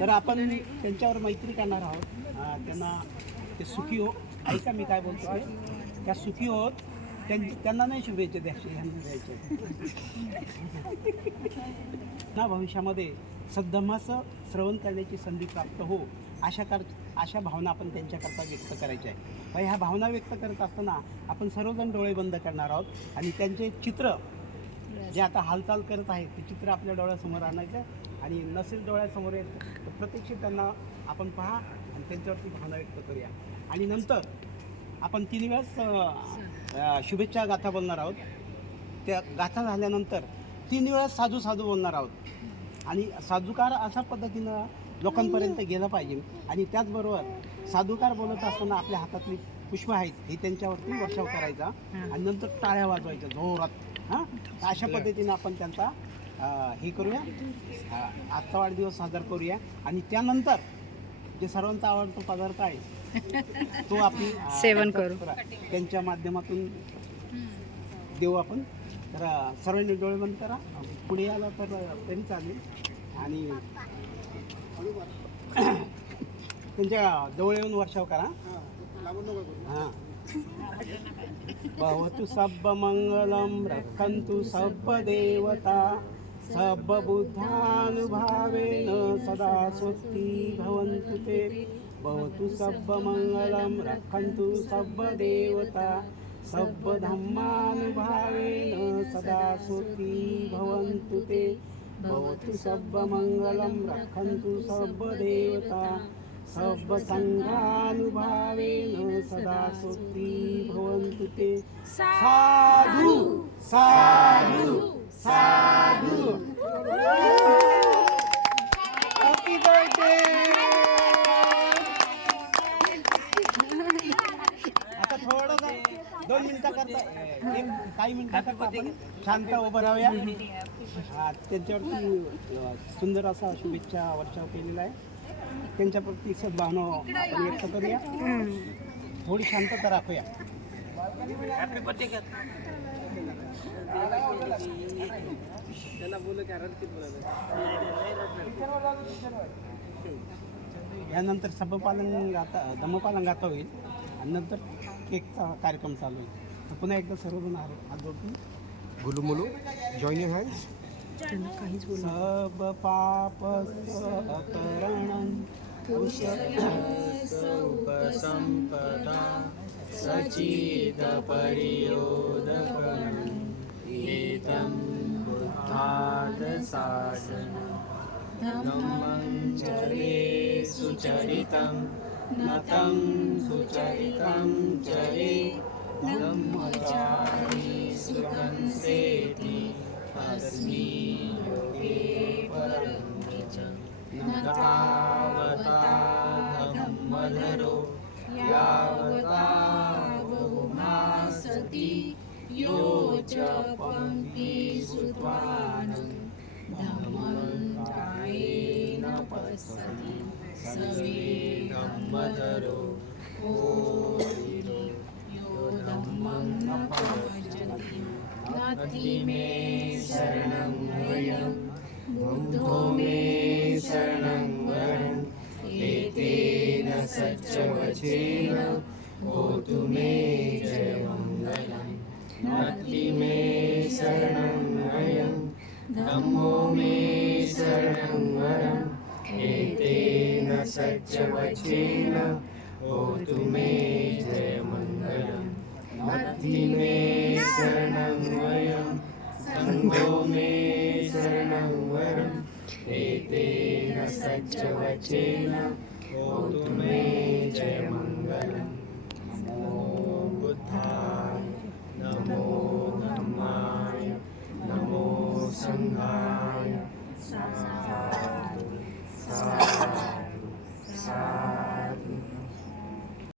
तर आपण त्यांच्यावर मैत्री करणार आहोत. त्यांना ते सुखी हो, ऐका मी काय बोलतो, त्या सुखी होत. त्यांना नाही शुभेच्छा द्यायचे, ह्यांना द्यायचे ना. भविष्यामध्ये सद्धम्माचं श्रवण करण्याची संधी प्राप्त हो, अशा भावना आपण त्यांच्याकरता व्यक्त करायच्या आहे. व ह्या भावना व्यक्त करत असताना आपण सर्वजण डोळे बंद करणार आहोत आणि त्यांचे चित्र जे आता हालचाल करत आहेत ते चित्र आपल्या डोळ्यासमोर आणायचं आणि नसेल डोळ्यासमोर येत तर प्रत्यक्ष त्यांना आपण पहा आणि त्यांच्यावरती भावना व्यक्त करूया. आणि नंतर आपण 3 वेळेस शुभेच्छा गाथा बोलणार आहोत. त्या गाथा झाल्यानंतर 3 वेळेस साधू साधू बोलणार आहोत आणि साधुकार अशा पद्धतीनं लोकांपर्यंत गेलं पाहिजे. आणि त्याचबरोबर साधुकार बोलत असताना आपल्या हातातली पुष्प आहेत हे त्यांच्यावरती वर्षाव करायचा आणि नंतर टाळ्या वाजवायच्या जोरात. अशा पद्धतीनं आपण त्यांचा हे करूया, आजचा वाढदिवस साजरा करूया. आणि त्यानंतर जे सर्वांचा आवडता पदार्थ आहे तो आपण सेवन करू, त्यांच्या माध्यमातून देऊ आपण. तर सर्वांनी डोळे बंद करा, पुढे आला तर तरी चालेल आणि त्यांच्या जवळ येऊन वर्षाव करा. हां, भवतु सब्ब मंगलम रक्षन्तु सब्ब देवता सब्ब बुद्धानुभावेन सदा स्वस्ति भवन्तु ते. भवतु सब्ब मंगलम रक्षन्तु सब्ब देवता सब्ब धम्मानुभावेन सदा स्वस्ति भवन्तु ते. भवतु सब्ब मंगलम रक्षन्तु सब्ब देवता सब्ब संघानुभावेन सदा स्वस्ति भवन्तु ते. साधु साधु साधु. Happy birthday. आता थोडं 2 मिनिटं करता, काही मिनिटं करता आपण शांत उभं राहूया. त्यांच्यावरती सुंदर असा शुभेच्छा वर्षाव केलेला आहे. त्यांच्याप्रती सद्भावना आपण व्यक्त करूया. थोडी शांतता राखूया. Happy birthday. यानंतर धम्मपालन गाथा होईल आणि नंतर केकचा कार्यक्रम चालू होईल. तर पुन्हा एकदा सर्वजण हात जोडून गुलुमुलू जॉइन युअर हँड्स. सब पाप अपरणं उपसंपदा सचित परियोदकं एतं बुद्धाद शासनं धम्मं चरे सुचरितं नतं सुचरितं चरे धम्मचारी सुखं सेति अस्मि योगे परं च न तावता धम्मधरो यावता बहुमासति यो च पंक्ति श्रुत्वानं धम्मं कायेन पश्यति सवे धम्मधरो यो धम्मं न पश्यति नाति मे शरणं वयं बुद्धो मे शरणं वरं एतेन सच्चवचेन होतु मे जयमङ्गलं. नाति मे शरणं वयं धम्मो मे शरणं वरं एतेन सच्चवचेन होतु मे जयमङ्गलं. नाति मे शरणं वयं संघो मे शरणं वरं एतेन सच्चवचेन होतु मे जयमङ्गलं. नमो बुद्धाय नमो धम्माय